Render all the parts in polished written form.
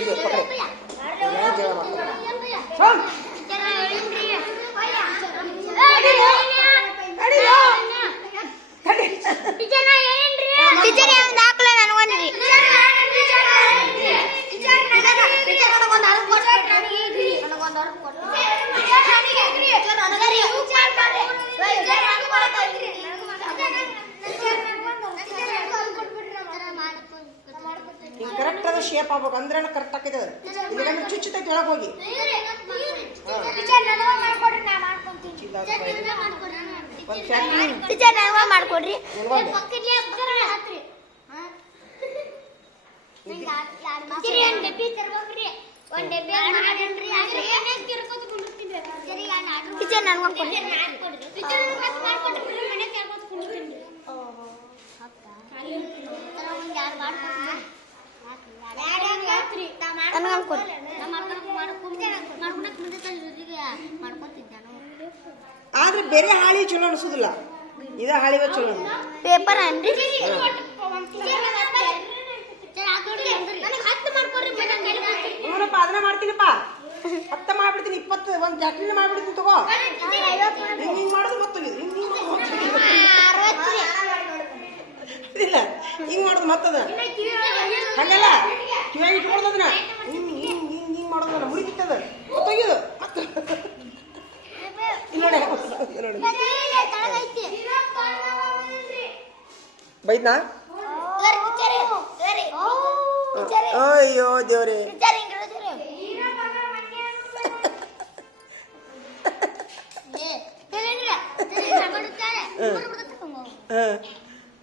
ಇದು ಪಕಡೆ ಜಗಳ ಮಾಡ್ತಾರೆ ಕರೆಕ್ಟ್ ಆದ ಶೇಪ್ ಆಗ್ಬೇಕು ಅಂದ್ರೆ ಕರೆಕ್ಟ್ ಆಗಿದೆ ಇಲ್ಲಂದ್ರೆ ಚುಚ್ಚುತ್ತೈತಿ ಒಳಗೆ ಹೋಗಿ ಮಾಡ್ಕೊಡ್ರಿ ಆದ್ರೆ ಬೇರೆ ಹಾಳಿ ಚಲೋ ಅನ್ಸುದಿಲ್ಲ ಇದ ಹಾಳಿವ ಚಲೋ ಪೇಪರ್ ಅನ್ರಿ ನೋಡಪ್ಪ ಅದನ್ನ ಮಾಡ್ತೀನಪ್ಪ 10 ಮಾಡ್ಬಿಡ್ತೀನಿ 20 ಒಂದು ಜಾಕ್ರಿನ ಮಾಡ್ಬಿಡ್ತೀನಿ ತಗೋ ಹಿಂಗ್ ಮಾಡೋದು ಮತ್ತೆ ಇಲ್ಲ ಹಿಂಗ್ ಮಾಡೋದು ಮತ್ತದ ಹಂಗಲ್ಲ ಕಿವಾಗ ಇಟ್ಕೊಳೋದನ್ನ ಹಿಂಗ್ ಮಾಡೋದನ್ನ ಮುರಿತಿತ್ತದ ತೆಗಿಯೋದು ಮತ್ತೆ ನೋಡಿ ನೋಡಿ ಬೈದ್ನಾ ಅಯ್ಯೋ ದೇವ್ರಿ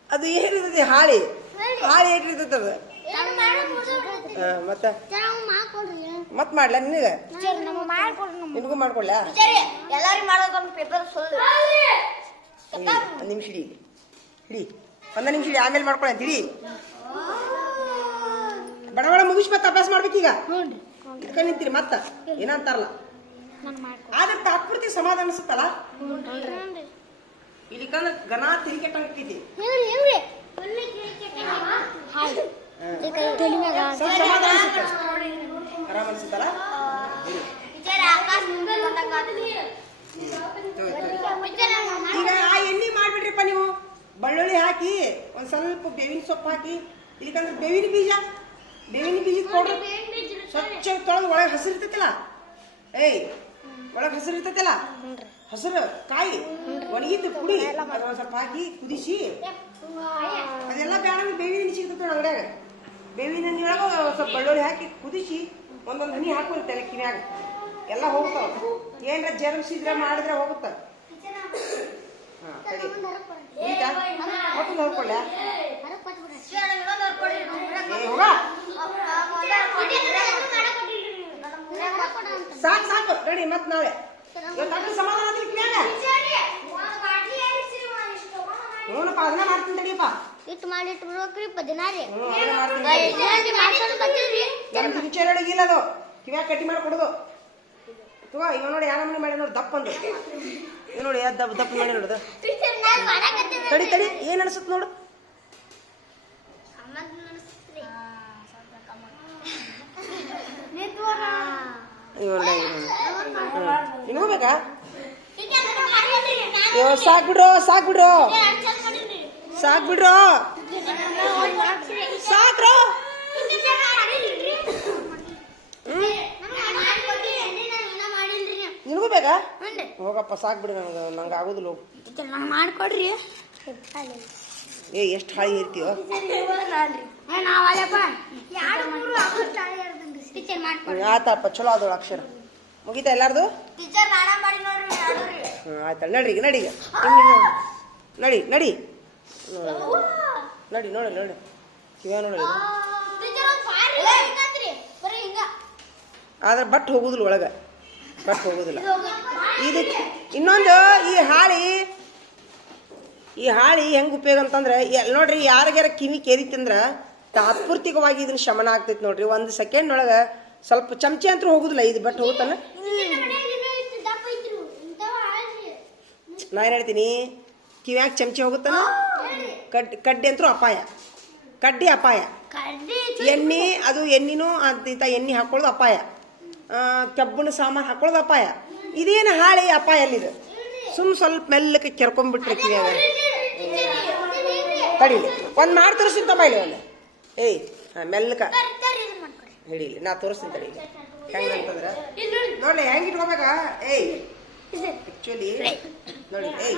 ಅದು ಏನಿರ್ತದೆ ಹಾಳಿ ಹಾಳಿ ಏಟಿರ್ತದ ಮತ್ತೆ ಮತ್ ಮಾಡ್ಲಾ ನಿನಗ ನಿನಗೂ ಮಾಡ್ಕೊಳ್ಳ ಒಂದ್ ನಿಮಿಷ ಹಿಡಿ ಹಿಡಿ ಒಂದ ನಿಮಿಷ ಹಿಡಿ ಆಮೇಲೆ ಮಾಡ್ಕೊಳ್ಳ ಅಂತ ಹಿಡಿ ಬಡ ಬಡ ಮುಗಿಸ್ ಮತ್ತೆ ಅಭ್ಯಾಸ ಮಾಡ್ಬೇಕೀಗ ಇಟ್ಕೊಂಡ್ ನಿಂತೀರಿ ಮತ್ತ ಏನಂತಾರಲ್ಲ ಆದ್ರೆ ತಾತ್ಪೂರ್ತಿ ಸಮಾಧಾನ ಅನ್ಸುತ್ತಲ್ಲ ಇಲ್ಲಿ ಕಂದ್ರೆ ಗನ ತಿರಿಕೆಟ್ಟಂಗೈತಿ ಸಮಾಧಾನ ಅನ್ಸುತ್ತೆ ಆರಾಮ್ ಅನ್ಸುತ್ತಲ್ಲ ಈಗ ಆ ಎಣ್ಣೆ ಮಾಡ್ಬಿಡ್ರಿಪ್ಪ ನೀವು ಬೆಳ್ಳುಳ್ಳಿ ಹಾಕಿ ಒಂದ್ ಸ್ವಲ್ಪ ಬೇವಿನ ಸೊಪ್ಪು ಹಾಕಿ ಇಲ್ಲಿಕಂದ್ರೆ ಬೇವಿನ ಬೀಜದ ಪೌಡ್ರ್ ಸ್ವಚ್ಛ ತೊಳೆದು ಒಳಗೆ ಹಸಿರು ಇರ್ತೈತಲ್ಲ ಏಯ್ ಒಳಗೆ ಹಸಿರು ಇರ್ತೈತಲ್ಲ ಹಸಿರು ಕಾಯಿ ಒಣಗಿದ್ದು ಪುಡಿ ಒಂದ್ ಸ್ವಲ್ಪ ಹಾಕಿ ಕುದಿಸಿ ಅದೆಲ್ಲ ಬೇಡ ಬೇವಿನ ಎಣ್ಣೆ ಸಿಗ್ತೈತೆ ಅಂಗಡ್ಯಾಗ ಬೇವಿನ ಎಣ್ಣೆ ಒಳಗೆ ಸ್ವಲ್ಪ ಬೆಳ್ಳುಳ್ಳಿ ಹಾಕಿ ಕುದಿಸಿ ಒಂದೊಂದು ಹನಿ ಹಾಕೊಂಡಿರ್ತಾರೆ ಕಿವ್ಯಾಗ ಎಲ್ಲ ಹೋಗ್ತಾವ ಏನ್ರ ಜರ್ಮ್ಸಿದ್ರೆ ಮಾಡಿದ್ರೆ ಹೋಗುತ್ತ ಹೊಟ್ಟೆ ನೋಡ್ಕೊಳ್ಳ ಸಾಕು ಸಾಕು ರೆಡಿ ಮತ್ ನಾಳೆ ಸಮಾಧಾನ ನೋಡಪ್ಪ ಅದನ್ನ ಮಾಡ್ತೀನಿ ತಡಿಯಪ್ಪ ಇಟ್ಟು ಮಾಡಿಟ್ಟು ಬಿಡ್ಬೇಕ್ರಿ ಪದಿನಾರಿ ನಮ್ದು ವಿಚಾರೊಳಗೆ ಇಲ್ಲ ಅದು ಕಿವ್ಯಾಗ ಕಟ್ಟಿ ಮಾಡಿ ಕೊಡೋದು ತಗೋ ಇವ ನೋಡಿ ಯಾವ ನಮೂನಿ ಮಾಡಿ ನೋಡಿ ದಪ್ಪ ಅಂದು ಇವ್ ನೋಡಿ ದಪ್ಪ ಮಾಡಿ ನೋಡುದು ತಡಿ ತಡಿ ಏನ್ ಅನ್ಸುತ್ತೆ ನೋಡು ನಿಮಗೂ ಬೇಕಾ ಸಾಕ್ಬಿಡ್ರೋ ಸಾಕ್ಬಿಡ್ರೋ ಸಾಕ್ಬಿಡ್ರೋ ಸಾಕ್ರೋ ನಿನಗೂ ಬೇಕಾ ಹೋಗಪ್ಪ ಸಾಕ್ಬಿಡು ನಂಗೆ ಆಗೋದಿಲ್ಲ ಹೋಗು ಮಾಡ್ಕೊಡ್ರಿ ಏ ಎಷ್ಟು ಹಾಳಿ ಇರ್ತೀವ ಆತಪ್ಪ ಚಲೋ ಆದೋಳು ಅಕ್ಷರ ಮುಗೀತಾ ಎಲ್ಲಾರ್ದು ಆಯ್ತಲ್ಲ ನಡ್ರಿ ನಡಿ ನಡಿ ನಡಿ ನಡಿ ನೋಡಿ ನೋಡಿ ಕಿವ ನೋಡಿ ಆದ್ರೆ ಬಟ್ ಹೋಗುದಿಲ್ಲ ಒಳಗೆ ಬಟ್ ಹೋಗುದಿಲ್ಲ ಇದು ಇನ್ನೊಂದು ಈ ಹಾಳಿ ಹೆಂಗ್ ಉಪಯೋಗ ಅಂತಂದ್ರೆ ನೋಡ್ರಿ ಯಾರಿಗಾರ ಕಿವಿ ಕೇರಿತಂದ್ರ ತಾತ್ಪೂರ್ತಿಕವಾಗಿ ಇದನ್ನ ಶಮನ ಆಗ್ತೈತಿ ನೋಡ್ರಿ 1 ಸೆಕೆಂಡ್ ಒಳಗ ಸ್ವಲ್ಪ ಚಮಚೆ ಅಂತೂ ಹೋಗುದಿಲ್ಲ ಇದು ಬಟ್ ಹೋಗುತ್ತಾನ ನಾ ಏನ್ ಹೇಳ್ತೀನಿ ಕಿವ್ಯಾಗ ಚಮಚೆ ಹೋಗುತ್ತಾನ ಕಡ್ಡಿ ಅಂತೂ ಅಪಾಯ ಕಡ್ಡಿ ಅಪಾಯ, ಎಣ್ಣೆ ಅದು ಎಣ್ಣಿನೂ ಅಂತ ಎಣ್ಣೆ ಹಾಕೊಳ್ಳೋದು ಅಪಾಯ, ಕಬ್ಬಿಣ ಸಾಮಾನು ಹಾಕೊಳ್ಳೋದು ಅಪಾಯ. ಇದೇನು ಹಾಳಿ ಅಪಾಯ ಅಲ್ಲಿದು. ಸ್ವಲ್ಪ ಮೆಲ್ಲಕ್ಕೆ ಕೆರ್ಕೊಂಡ್ಬಿಟ್ರೆ ಕಿವಿಯಾಗ ತಡೀಲಿ. ಒಂದು ಮಾಡಿ ತೋರಿಸ್ತೀನಿ ತಮ್ಮ ಇಲ್ಲಿ ಒಂದು. ಏಯ್ ಹಾಂ ಮೆಲ್ಲಕ ಹಿಡೀಲಿ, ನಾ ತೋರಿಸ್ತೀನಿ ತಡೀಲಿ. ಹೆಂಗಂತಂದ್ರೆ ನೋಡ್ಲಿ ಹೆಂಗೆ ಇಟ್ಕೋಬೇಕಾ. ಏಯ್ ಆ್ಯಕ್ಚುಲಿ ನೋಡಿ, ಏಯ್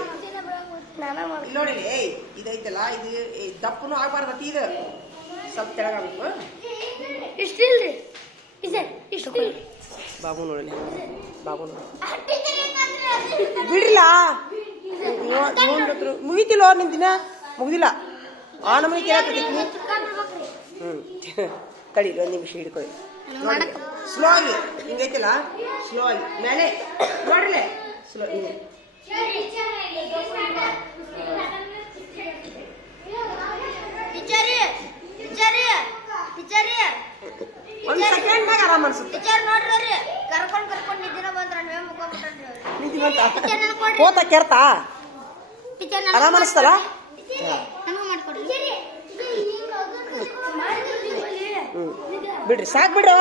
ನೋಡಿ, ಏಯ್ ಇದೈತಲ್ಲ ಇದು ದಪ್ಪನೂ ಆಗ್ಬಾರ್ದತಿ. ಇದು ಸ್ವಲ್ಪ ತೆಳಗಾಗಬೇಕು. ಬಾಬು ನೋಡಿ, ಬಾಬು ನೋಡಿ ಬಿಡ್ರಿಲ್ಲ. ಮುಗಿತಿಲ್ಲ ನಿಮ್ ದಿನ ಮುಗ್ದಿಲ್ಲ. ಆ ನಮಗೆ ಕೇಳತ್ತೈತಿ. ತಡೀಲಿ ಒಂದು ನಿಮಿಷ ಹಿಡ್ಕೊಳ್ಳಿ. ನೋಡಿ ಸ್ಲೋ ಆಗಿ ಹಿಂಗೈತಿಲ್ಲ, ಸ್ಲೋ ಆಗಿ ಮೇಲೆ ನೋಡ್ರಿ, ಸ್ಲೋ ಒಂದು ಸೆಕೆಂಡ್ ಮ್ಯಾಗ ಆರಾಮ ಅನ್ಸುತ್ತೆ. ನಿಧಿ ಬಂತ ಹೋತ ಕೆರ್ತಾ ಆರಾಮ ಅನಿಸ್ತಲ್ಲ. ಬಿಡ್ರಿ ಸಾಕ್ ಬಿಡ್ರು,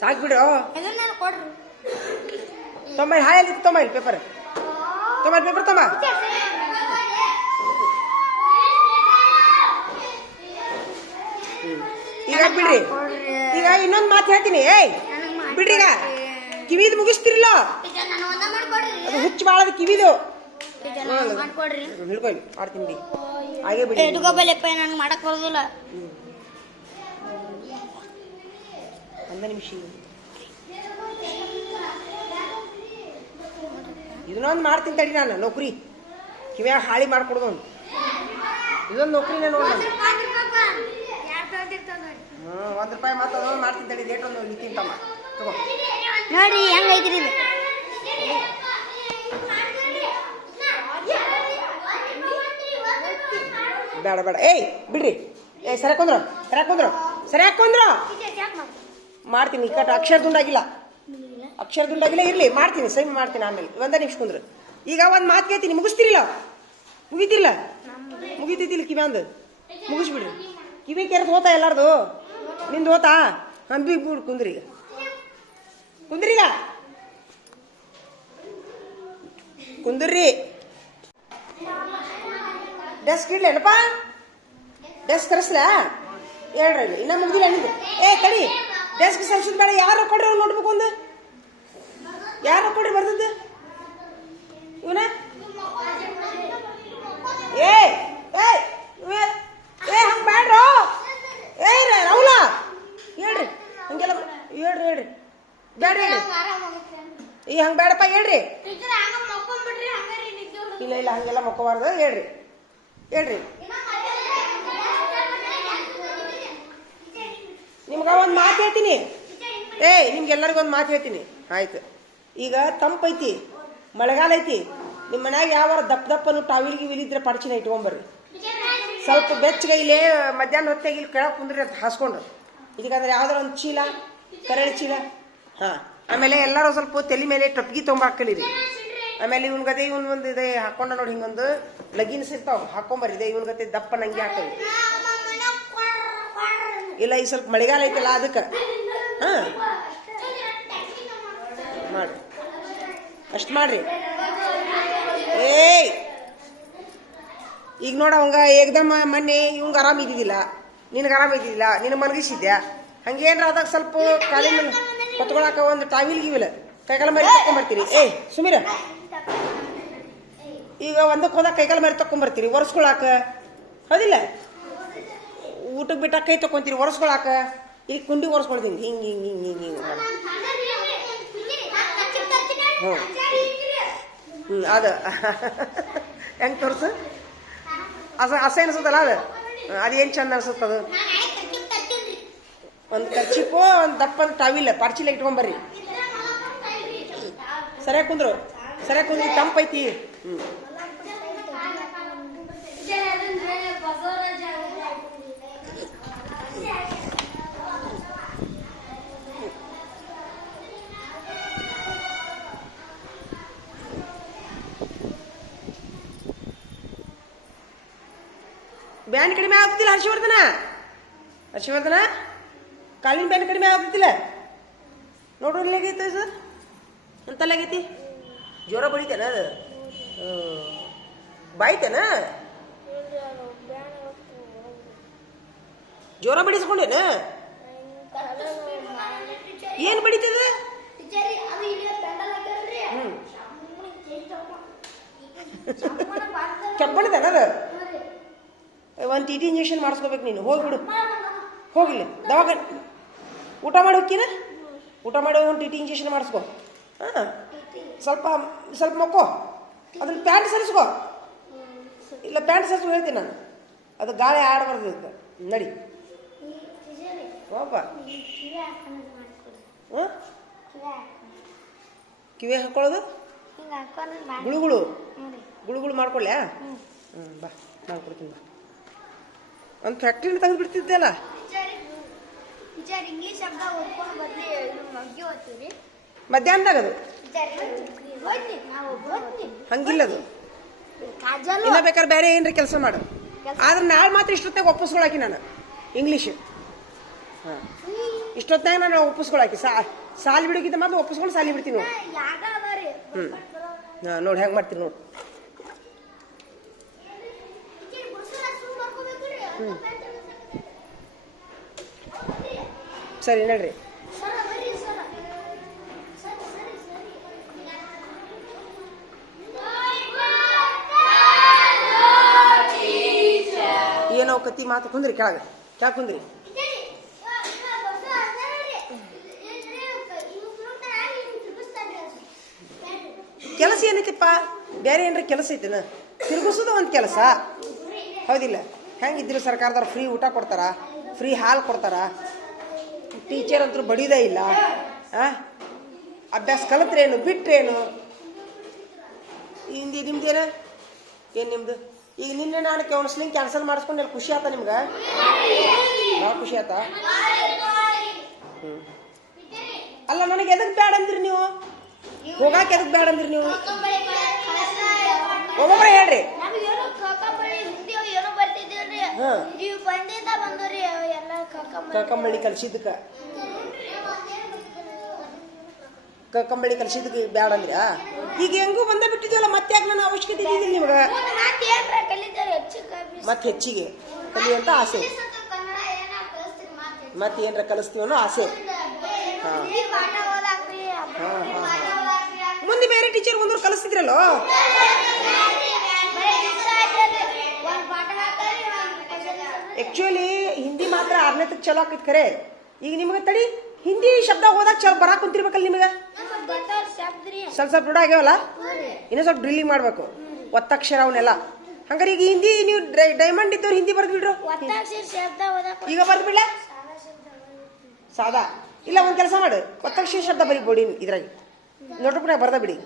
ಸಾಕ್ ಬಿಡ್ರು. ತೊಂಬೈ ಹಾಯಲ್ಲಿ ತೊಂಬೈ ಪೇಪರ್ ತೊಂಬೈ ಪೇಪರ್ ತೊಂಬ. ಈಗ ಬಿಡ್ರಿ. ಈಗ ಇನ್ನೊಂದು ಮಾತು ಹೇಳ್ತೀನಿ. ಏಯ್ ಬಿಡ್ರಿ, ಈಗ ಕಿವಿದು ಮುಗಿಸ್ತಿರಲ್ಲ, ಅದು ಹುಚ್ಚು ಬಾಳದ ಕಿವಿದು ಹಿಡ್ಕೊಳ್ಳಿ. ಮಾಡ್ತೀನಿ ಹಾಗೆ ಬಿಡಿ. ನನಗೆ ಮಾಡಕ್ ಬರೋದಿಲ್ಲ. ಒಂದು ನಿಮಿಷ ಇದನ್ನೊಂದು ಮಾಡ್ತೀನಿ ತಡಿ. ನಾನು ನೌಕರಿ ಕಿವ್ಯಾಗ ಹಾಳಿ ಮಾಡ್ಕೊಡ್ದು ಒಂದು ಇದೊಂದು ನೌಕರಿನೇ ನೋಡಿ. ₹1 ಮಾತ್ರ ಮಾಡ್ತೀನಿ ತಡಿ. ರೇಟ್ ಒಂದು ನಿಂತೀನಿ ತಮ್ಮ ತಗೋ ನೋಡಿ ಹೆಂಗೈತ್ರಿ ಇದು. ಬೇಡ ಬೇಡ. ಏಯ್ ಬಿಡ್ರಿ. ಏಯ್ ಸರಿಯಾಗಿ ಕುಂದ್ರು, ಸರಿಯಾಗಿ ಕುಂದ್ರು, ಸರಿಯಾಗಿ ಕುಂದ್ರು. ಮಾಡ್ತೀನಿ. ಕಟ್ ಅಕ್ಷರ ದುಂಡಾಗಿಲ್ಲ, ಅಕ್ಷರ ದುಂಡಾಗಿಲ್ಲ. ಇರಲಿ ಮಾಡ್ತೀನಿ, ಸೈನ್ ಮಾಡ್ತೀನಿ ಆಮೇಲೆ. ಒಂದೇ ನಿಮಿಷ ಕುಂದ್ರು. ಈಗ ಒಂದು ಮಾತು ಕೇಳ್ತೀನಿ, ಮುಗಿಸ್ತಿರಿಲ್ಲ? ಮುಗಿತಿರಿಲ್ಲ? ಮುಗಿತಿದ್ದಿಲ್ಲ ಕಿವಿ ಅಂದು ಮುಗಿಸ್ಬಿಡ್ರಿ. ಕಿವಿ ಕೆರೆದು ಹೋತಾ ಎಲ್ಲಾರ್ದು. ನಿಂದು ಹೋತಾ? ಹಂಬಿ ಬಿಡು. ಕುಂದ್ರಿ, ಈಗ ಕುಂದ್ರೀಗ, ಕುಂದ್ರಿ. ಡೆಸ್ಕ್ ಇಡ್ಲೇನಪ್ಪ? ಡೆಸ್ಕ್ ತರಿಸ್ಲ? ಹೇಳ್ರಿ, ಇನ್ನ ಮುಗ್ದಿಲ್ಲ ನಿಂದು. ಏ ತಡಿ, ಡೆಸ್ಕ್ ಸರಿಸೋದು ಬೇಡ. ಯಾರು ಕೊಡ್ರಿ ಅವ್ನು ನೋಡ್ಬೇಕು. ಒಂದು ಯಾರು ಕೊಡ್ರಿ ಬರ್ದದ್ದು ಇವನ. ಏ ಹಂಗೆ ಬೇಡ್ರು. ಏ ರಾಹುಲ ಹೇಳ್ರಿ, ಹಂಗೆಲ್ಲ ಹೇಳ್ರಿ, ಹೇಳ್ರಿ ಬೇಡ್ರಿ, ಹೇಳ್ರಿ. ಈ ಹಂಗೆ ಬೇಡಪ್ಪ ಹೇಳ್ರಿ. ಇಲ್ಲ ಇಲ್ಲ ಹಂಗೆಲ್ಲ ಮಕ್ಕೋಬಾರ್ದು. ಹೇಳ್ರಿ, ಹೇಳ್ರಿ. ನಿಮ್ಗೆ ಒಂದು ಮಾತು ಹೇಳ್ತೀನಿ. ಏಯ್ ನಿಮ್ಗೆಲ್ಲರಿಗೂ ಒಂದು ಮಾತು ಹೇಳ್ತೀನಿ, ಆಯ್ತು? ಈಗ ತಂಪೈತಿ, ಮಳೆಗಾಲ ಐತಿ. ನಿಮ್ಮ ಮನ್ಯಾಗ ಯಾವ ದಪ್ಪನು ಟಾವಿಲ್ಗೆ ವಿಲಿದ್ರೆ ಪಡಚಿನ ಇಟ್ಕೊಂಬರ್ರಿ. ಸ್ವಲ್ಪ ಬೆಚ್ಚಗೈಲೇ ಮಧ್ಯಾಹ್ನ ಹೊತ್ತಾಗಿ ಇಲ್ಲಿ ಕೆಳಗೆ ಕುಂದ್ರಿ ಅಂತ ಹಾಸ್ಕೊಂಡು. ಇದಕ್ಕಂದ್ರೆ ಯಾವ್ದಾರ ಒಂದು ಚೀಲ, ಕರಳಿ ಚೀಲ. ಹಾಂ, ಆಮೇಲೆ ಎಲ್ಲರೂ ಸ್ವಲ್ಪ ತಲೆ ಮೇಲೆ ಟಪ್ಗಿ ತೊಗೊಂಬಾಕಲಿರಿ. ಆಮೇಲೆ ಇವನ್ ಗತೆ ಇವನ್ ಒಂದು ಇದೆ ಹಾಕೊಂಡ ನೋಡಿ, ಹಿಂಗೊಂದು ಲಗಿನ್ಸ್ ಇರ್ತಾವ, ಹಾಕೊಂಬರ್ರಿ. ಇದೆ ಇವನ್ ಗತೆ ದಪ್ಪ ನಂಗೆ ಹಾಕಿ. ಇಲ್ಲ ಈಗ ಸ್ವಲ್ಪ ಮಳೆಗಾಲ ಐತಲ್ಲ ಅದಕ್ಕೆ. ಹಾಂ ಮಾಡ್ರಿ, ಅಷ್ಟು ಮಾಡ್ರಿ. ಏಯ್ ಈಗ ನೋಡ ಅವಂಗ ಏಕದಮ್ ಮೊನ್ನೆ ಇವಂಗ ಆರಾಮ ಇದ್ದಿದ್ದಿಲ್ಲ, ನಿನಗೆ ಆರಾಮ ಇದ್ದಿದ್ದಿಲ್ಲ, ನಿನ್ನ ಮನಗಿಸಿದ್ಯಾ ಹಂಗೇನ್ರ ಅದಾಗ ಸ್ವಲ್ಪ ಕಾಲಿನ ಮೇಲೆ ಹೊತ್ಕೊಳಕ ಒಂದು ಟಾವಿಲ್ ಗಿವಿಲ್ಲ ಕೈಕಾಲ ಮರಿ ತಕೊಂಬರ್ತೀರಿ. ಏಯ್ ಸುಮೀರ, ಈಗ ಒಂದಕ್ಕೆ ಹೋದಾಗ ಕೈಕಾಲ ಮರಿ ತಕೊಂಬರ್ತೀರಿ ಒರೆಸ್ಕೊಳಾಕ, ಹೌದಿಲ್ಲ? ಊಟಕ್ಕೆ ಬಿಟ್ಟಾಗ ಕೈ ತಕೊಂತೀರಿ ಒರೆಸ್ಕೊಳಾಕ. ಈಗ ಕುಂಡಿ ಒರೆಸ್ಕೊಳ್ತೀನಿ ಹಿಂಗೆ ಹಿಂಗೆ ಹಿಂಗೆ ಹಿಂಗೆ ಹಿಂಗೆ. ಅದು ಹೆಂಗೆ ತೋರ್ಸು. ಅಸೆ ಅನ್ಸುತ್ತಲ್ಲ ಅದು, ಅದೇನು ಚಂದ ಅನ್ಸುತ್ತದು. ಒಂದು ಖರ್ಚಿಪು, ಒಂದು ದಪ್ಪನ ಟಾವಿಲ್ಲ ಪಾರ್ಚಿಲ್ಲ ಇಟ್ಕೊಂಬರ್ರಿ. ಸರಿಯಾಗಿ ಕುಂದ್ರು, ಸರಿಯಾಗಿ ಕುಂದ್ರಿ, ತಂಪೈತಿ. ಬ್ಯಾನ್ ಕಡಿಮೆ ಆಗ್ತಿಲ್ಲ ಹರ್ಷವರ್ಧನ ಹರ್ಷವರ್ಧನ ಕಾಲಿನ ಬ್ಯಾನ್ ಕಡಿಮೆ ಆಗ್ತಿಲ್ಲ ನೋಡ್ರಿ ಹೇಗೈತೆ ಸರ್ ಎಂತಲ್ಲಾಗೈತಿ ಜ್ವರ ಬಡಿತೇನ ಅದು ಬಾಯ್ತೇನ ಜ್ವರ ಬಡಿಸ್ಕೊಂಡೇನ ಏನ್ ಬಡಿತದ ಕೆಬ್ಬಣದೇನ ಅದು ಒಂದು ಟಿ ಟಿ ಇಂಜೆಕ್ಷನ್ ಮಾಡಿಸ್ಕೋಬೇಕು ನೀನು ಹೋಗ್ಬಿಡು ಹೋಗಿಲ್ಲ ದವಾಖಾನೆ ಊಟ ಮಾಡಿ ಹೋಗ್ತೀನ ಊಟ ಮಾಡಿ ಒಂದು ಟಿ ಟಿ ಇಂಜೆಕ್ಷನ್ ಮಾಡಿಸ್ಕೊ ಹಾಂ ಸ್ವಲ್ಪ ಸ್ವಲ್ಪ ಮಕ್ಕೋ ಅದನ್ನ ಪ್ಯಾಂಟ್ ಸರಿಸ್ಕೋ ಇಲ್ಲ ಪ್ಯಾಂಟ್ ಸರಿಸ್ಕೊ ಹೇಳ್ತೀನಿ ನಾನು ಅದು ಗಾಳಿ ಆಡಬಾರ್ದು ಇದಕ್ಕೆ ನಡಿ ಹೋಪ ಹಾಂ ಕಿವಿ ಹಾಕೊಳ್ಳೋದು ಗುಳುಗುಳು ಗುಳುಗುಳು ಮಾಡ್ಕೊಳ್ಳ್ಯಾ ಬಾ ಮಾಡ್ಕೊಡ್ತೀನಿ ಬಾ ಒಂದು ಫ್ಯಾಕ್ಟ್ರಿನ ತೆಗೆದು ಬಿಡ್ತಿದ್ದೆಲ್ಲ ಇಂಗ್ಲಿಷ್ ಶಬ್ದ ಓದ್ಕೊಂಡು ಬದಲಿ ಮಗ್ಗಿ ಓದ್ತೀವಿ ಮಧ್ಯಾಹ್ನದಾಗ ಅದು ಹಂಗಿಲ್ಲ ಅದು ಇನ್ನ ಬೇಕಾದ್ರೆ ಬೇರೆ ಏನ್ರ ಕೆಲಸ ಮಾಡು ಆದ್ರೆ ನಾಳೆ ಮಾತ್ರ ಇಷ್ಟೊತ್ತಾಗ ಒಪ್ಪಿಸ್ಕೊಳಾಕಿ ನಾನು ಇಂಗ್ಲೀಷ್ ಹಾಂ ಇಷ್ಟೊತ್ತಾಗ ನಾನು ಒಪ್ಪಿಸ್ಕೊಳಾಕಿ ಸಾಲಿ ಬಿಡೋಕ್ಕಿಂತ ಮಾತ್ರ ಒಪ್ಪಿಸ್ಕೊಂಡು ಸಾಲಿ ಬಿಡ್ತೀನಿ ನೋಡಿ ಹಾಂ ನೋಡಿ ಹೆಂಗೆ ಮಾಡ್ತೀನಿ ನೋಡಿ ಸರಿ ನಡ್ರಿ ಏನೋ ಕತ್ತಿ ಮಾತು ಕುಂದ್ರಿ ಕೆಳಗೆ ಕೆಳಗೆ ಕುಂದ್ರಿ ಕೆಲಸ ಏನೈತಿಪ್ಪ ಬೇರೆ ಏನ್ರ ಕೆಲಸ ಐತೆನ ತಿರುಗಿಸೋದು ಒಂದು ಕೆಲಸ ಹೌದಿಲ್ಲ ಹೆಂಗಿದ್ರು ಸರ್ಕಾರದವ್ರು ಫ್ರೀ ಊಟ ಕೊಡ್ತಾರ ಫ್ರೀ ಹಾಲು ಕೊಡ್ತಾರ ಟೀಚರ್ ಅಂತೂ ಬಡಿದೇ ಇಲ್ಲ ಅಭ್ಯಾಸ ಕಲಿತ್ರೇನು ಬಿಟ್ರೇನು ಹಿಂದಿ ನಿಮ್ದೇನ ಏನು ನಿಮ್ದು ಈಗ ನಿನ್ನೆ ನಾನು ಕೌನ್ಸಿಲಿಂಗ್ ಕ್ಯಾನ್ಸಲ್ ಮಾಡಿಸ್ಕೊಂಡು ಖುಷಿ ಆತ ನಿಮ್ಗೆ ಭಾಳ ಖುಷಿ ಆತ ಅಲ್ಲ ನನಗೆ ಎದಕ್ಕೆ ಬ್ಯಾಡ ಅಂದ್ರಿ ನೀವು ಹೋಗಾಕ ಎದಕ್ಕೆ ಬ್ಯಾಡ ಅಂದ್ರಿ ನೀವು ಒಬ್ಬೊಬ್ಬರ ಹೇಳ್ರಿ ಕಕ್ಕಂಬಳ್ಳಿ ಕಲ್ಸಿದ್ದಕ್ಕೆ ಕಕ್ಕಂಬಳ್ಳಿ ಕಲ್ಸಿದ್ದಕ್ಕೆ ಬ್ಯಾಡ ಅಂದ್ರಿ ಈಗ ಹೆಂಗೂ ಬಂದ ಬಿಟ್ಟಿದ್ವಲ್ಲ ಮತ್ತೆ ಯಾಕೆ ನನ್ನ ಅವಶ್ಯಕತೆ ಇದ್ದಿಲ್ಲ ನಿಮ್ಗೆ ಮತ್ತೆ ಹೆಚ್ಚಿಗೆ ಕಲಿಯುವಂತ ಆಸೆ ಮತ್ತೆ ಏನಾರ ಕಲಿಸ್ತೀವಿ ಅನ್ನೋ ಆಸೆ ಮುಂದೆ ಬೇರೆ ಟೀಚರ್ ಒಂದೂರು ಕಲಿಸ್ತಿದ್ರಲ್ಲೋ ಆಕ್ಚುಲಿ ಹಿಂದಿ ಮಾತ್ರ 6ನೇತಕ್ಕೆ ಚಲೋ ಆಕೈತಿ ಖರೆ ಈಗ ನಿಮ್ಗೆ ತಡಿ ಹಿಂದಿ ಶಬ್ದ ಹೋದಾಗ ಚಲೋ ಬರಾಕ್ ಕುಂತಿರ್ಬೇಕಲ್ಲ ನಿಮ್ಗೆ ಸ್ವಲ್ಪ ಸ್ವಲ್ಪ ರೂಢ ಆಗ್ಯಾವಲ್ಲ ಇನ್ನೂ ಸ್ವಲ್ಪ ಡ್ರಿಲ್ಲಿಂಗ್ ಮಾಡ್ಬೇಕು ಒತ್ತಕ್ಷರ ಅವನ್ನೆಲ್ಲ ಹಂಗಾರೆ ಈಗ ಹಿಂದಿ ನೀವು ಡೈಮಂಡ್ ಇದ್ದವ್ರು ಹಿಂದಿ ಬರ್ದು ಬಿಡ್ರು ಈಗ ಬರ್ದು ಬಿಡ್ಲ ಸಾದಾ ಇಲ್ಲ ಒಂದು ಕೆಲಸ ಮಾಡು ಒತ್ತಕ್ಷರ ಶಬ್ದ ಬರೀ ಬೋಡಿ ಇದ್ರಾಗ ನೋಟ್ಬುಕ್ನಾಗ ಬರ್ದ ಬಿಡಿ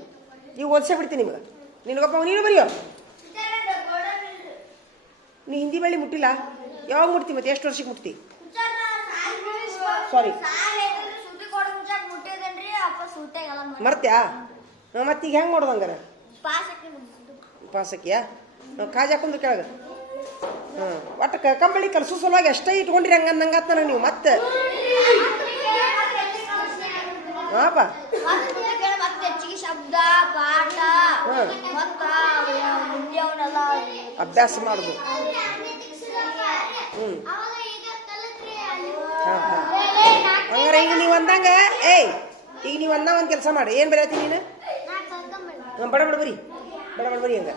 ಈಗ ಓದಿಸೇ ಬಿಡ್ತೀನಿ ನಿಮ್ಗೆ ನಿನಗೊಬ್ಬ ನೀನು ಬರೆಯೋ ನೀ ಹಿಂದಿ ಬಳ್ಳಿ ಮುಟ್ಟಿಲ್ಲ ಯಾವಾಗ ಮುಟ್ತಿ ಮತ್ತೆ ಎಷ್ಟು ವರ್ಷಕ್ಕೆ ಮುಟ್ತಿ ಸಾರಿ ಮರ್ತ್ಯಾ ಮತ್ತೀಗ ಹೆಂಗೆ ಮಾಡೋದು ಹಂಗಾರ ಪಾಸಕ್ಕಿಯಾ ಕಾಜ್ ಹಾಕೊಂಡ್ರು ಕೆಳಗೆ ಒಟ್ಟು ಕಕ್ಕಂಬಳ್ಳಿ ಕಲಸೋ ಸಲುವಾಗಿ ಅಷ್ಟೇ ಇಟ್ಕೊಂಡ್ರಿ ಹಂಗಂದಂಗಾತ ನನಗೆ ನೀವು ಮತ್ತೆ ಹಾಪ ಅಭ್ಯಾಸ ಮಾಡುದು ಹಂಗಾರೆ ಈಗ ನೀವು ಅಂದಂಗ ಈಗ ನೀವು ಅಂದ ಒಂದು ಕೆಲಸ ಮಾಡಿ ಏನು ಬರೀತಿ ನೀನು ಬಡ ಬಡ ಬರಿ ಬಡ ಬಡ ಬರಿ ಹಂಗ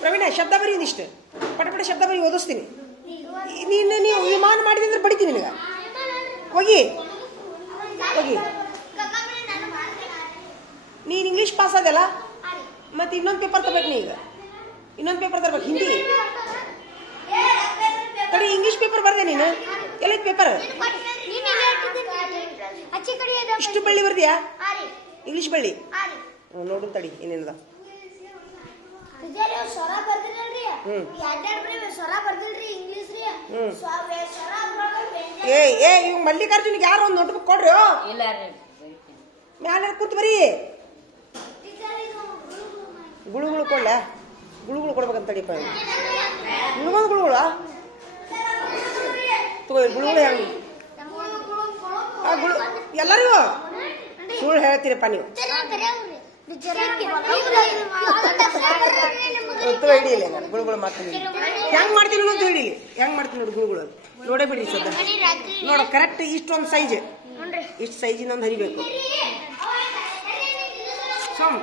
ಪ್ರವೀಣ ಶಬ್ದ ಬರಿ ಒಂದಿಷ್ಟು ಪಟ ಪಟ ಶಬ್ದ ಬರಿ ಓದಿಸ್ತೀನಿ ನೀವು ವಿಮಾನ ಮಾಡಿದೆ ಅಂದ್ರೆ ಬಡಿತೀನಿ ನಿನಗೆ ಹೋಗಿ ನೀನು ಇಂಗ್ಲೀಷ್ ಪಾಸ್ ಅದಲ್ಲ ಮತ್ತೆ ಇನ್ನೊಂದು ಪೇಪರ್ ತರ್ಬೇಕು ನೀ ಈಗ ಇನ್ನೊಂದು ಪೇಪರ್ ತರ್ಬೇಕು ಹಿಂದಿ ಕಡೆ ಇಂಗ್ಲೀಷ್ ಪೇಪರ್ ಬರ್ದೆ ನೀನು ಎಲ್ಲೈತೆ ಪೇಪರ್ ಇಷ್ಟು ಬಳ್ಳಿ ಬರ್ದಿಯಾ ಇಂಗ್ಲೀಷ್ ಬಳ್ಳಿ ನೋಡು ತಡಿ ಏನೇನದ ಇವ್ ಮಲ್ಲಿಕಾರ್ಜುನಿಗೆ ಯಾರು ಒಂದು ನೋಟ್ಬುಕ್ ಕೊಡ್ರಿ ಮ್ಯಾಲ ಕೂತ್ ಬರೀ ಗುಳುಗುಳು ಕೊಳ್ಳ ಗುಳುಗುಳು ಕೊಡ್ಬೇಕಂತ ತಡಿಪ ಗುಳುಗೋದು ಗುಳುಗುಳ ತಗೋ ಗುಳುಗುಳು ಹೆಂಗೆ ಆ ಗುಳು ಎಲ್ಲರಿಗೂ ಸುಳ್ಳು ಹೇಳ್ತೀರಪ್ಪ ನೀವು ಹಿಡಿಯಿಲ್ಲ ನಾನು ಗುಳುಗುಳು ಮಾಡ್ತೀನಿ ಹೆಂಗ್ ಮಾಡ್ತೀನಿ ಅಂತ ಹಿಡೀಲಿ ಹೆಂಗ್ ಮಾಡ್ತೀನಿ ನೋಡಿ ಗುಳುಗುಳು ನೋಡೇ ಬಿಡಿ ಸದ್ದ ನೋಡ ಕರೆಕ್ಟ್ ಇಷ್ಟೊಂದು ಸೈಜ್ ಇಷ್ಟು ಸೈಜಿನ ಒಂದು ಹರಿಬೇಕು ಸೋಮ್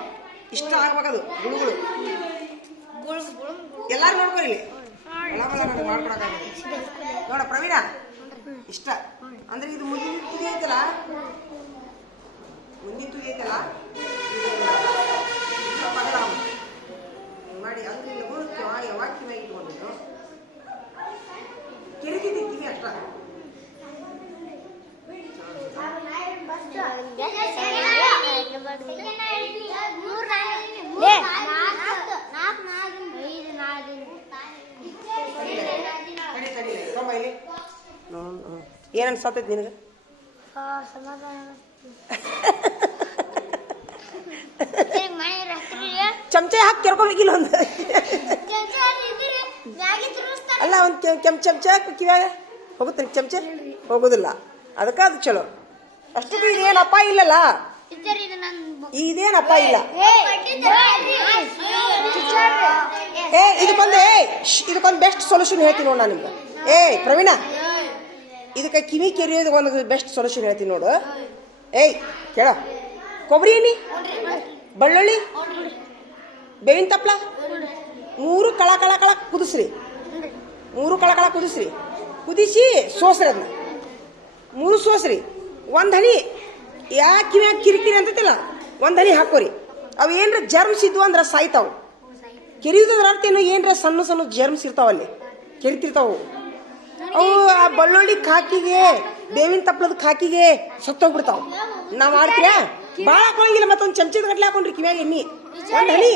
ಇಷ್ಟ ಆಗ್ಬೇಕದು ಗುಳುಗುಳು ಎಲ್ಲಾರು ನೋಡ್ಕೊರಿ ಮಾಡ್ಕೊಡಕ್ಕಾಗಲ್ಲ ನೋಡ ಪ್ರವೀಣ ಇಷ್ಟ ಅಂದ್ರೆ ಇದು ಮುಂದಿನ ತುದಿ ಐತಲ್ಲ ಮಾಡಿ ಅಂದ್ರೆ ಇಲ್ಲ ಬರುತ್ತೆ ಯಾವಾಗ ಕಿವಿಯಾಗಿ ಇಟ್ಕೊಂಡಿದ್ದು ಕಿರಿಕಿದ್ದೀವಿ ಅಷ್ಟ ಏನ್ ಅನ್ಸತೈತಿ ನಿನಗೆ ಚಮಚೆ ಹಾಕಿ ಕೆರ್ಕೋಬೇಕಿಲ್ಲ ಒಂದು ಅಲ್ಲ ಒಂದು ಚಮಚ ಹಾಕಿ ಕಿವ್ಯಾಗ ಹೋಗುತ್ತೆ ಚಮಚೆ ಹೋಗೋದಿಲ್ಲ ಅದಕ್ಕೆ ಅದು ಚಲೋ ಅಷ್ಟು ಇದೇನು ಅಪ್ಪ ಇಲ್ಲಲ್ಲ ಇದೇನು ಅಪ್ಪ ಇಲ್ಲ ಇದಕ್ಕೊಂದು ಬೆಸ್ಟ್ ಸೊಲ್ಯೂಷನ್ ಹೇಳ್ತೀನಿ ನೋಡು ನಾನು ನಿಮ್ಗೆ ಪ್ರವೀಣ ಇದಕ್ಕೆ ಕಿವಿ ಕೆರಿಯೋದು ಒಂದು ಬೆಸ್ಟ್ ಸೊಲ್ಯೂಷನ್ ಹೇಳ್ತೀನಿ ನೋಡು ಕೇಳ ಕೊಬ್ಬರಿ ಎಣ್ಣೆ ಬೆಳ್ಳುಳ್ಳಿ ಬೇವಿನ ತಪ್ಪಲ 3 ಕಳ ಕುದಿಸ್ರಿ 3 ಕಳ ಕುದಿಸ್ರಿ ಕುದಿಸಿ ಸೋಸ್ರಿ ಅದನ್ನ 3 ಸೋಸ್ರಿ ಒಂದು ಹನಿ ಯಾಕೆ ಕಿವ್ಯಾಗ ಕಿರಿಕಿರಿ ಅಂತತಿಲ್ಲ ಒಂದು ಹನಿ ಹಾಕೋರಿ ಅವು ಏನರ ಜರ್ಮ್ಸ್ ಇದ್ವು ಅಂದ್ರೆ ಸಾಯ್ತಾವು ಕೆರಿಯೋದ್ರ ಅರ್ಥ ಏನು ಏನರ ಸಣ್ಣ ಜರ್ಮ್ಸ್ ಇರ್ತಾವಲ್ಲಿ ಕೆರಿತಿರ್ತಾವು ಅವು ಆ ಬೆಳ್ಳುಳ್ಳಿ ಕಾಕಿಗೆ ಬೇವಿನ ತಪ್ಪಲದ ಕಾಕಿಗೆ ಸತ್ತೋಗ್ಬಿಡ್ತಾವ ನಾವು ಮಾಡ್ತೀರಾ ಭಾಳ ಹಾಕೋಂಗಿಲ್ಲ ಮತ್ತೊಂದು ಚಮಚದ ಗಟ್ಲೆ ಹಾಕೊಂಡ್ರಿ ಕಿವ್ಯಾಗ ಎಣ್ಣೆ ಒಂದು ಹನಿ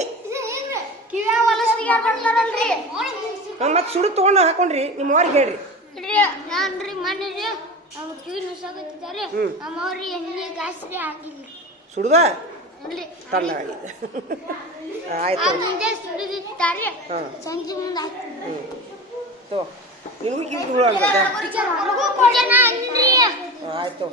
ಮತ್ತೆ ಸುಡು ತೊಗೊಂಡು ಹಾಕೊಂಡ್ರಿ ನಿಮ್ಮ ಅವ್ರಿಗೆ ಹೇಳ್ರಿ ಸುಡುದ ತಣ್ಣಗಾಗಿದೆ ಆಯ್ತು ನಿನಗೂ ಕಿವಿ ಆಯ್ತು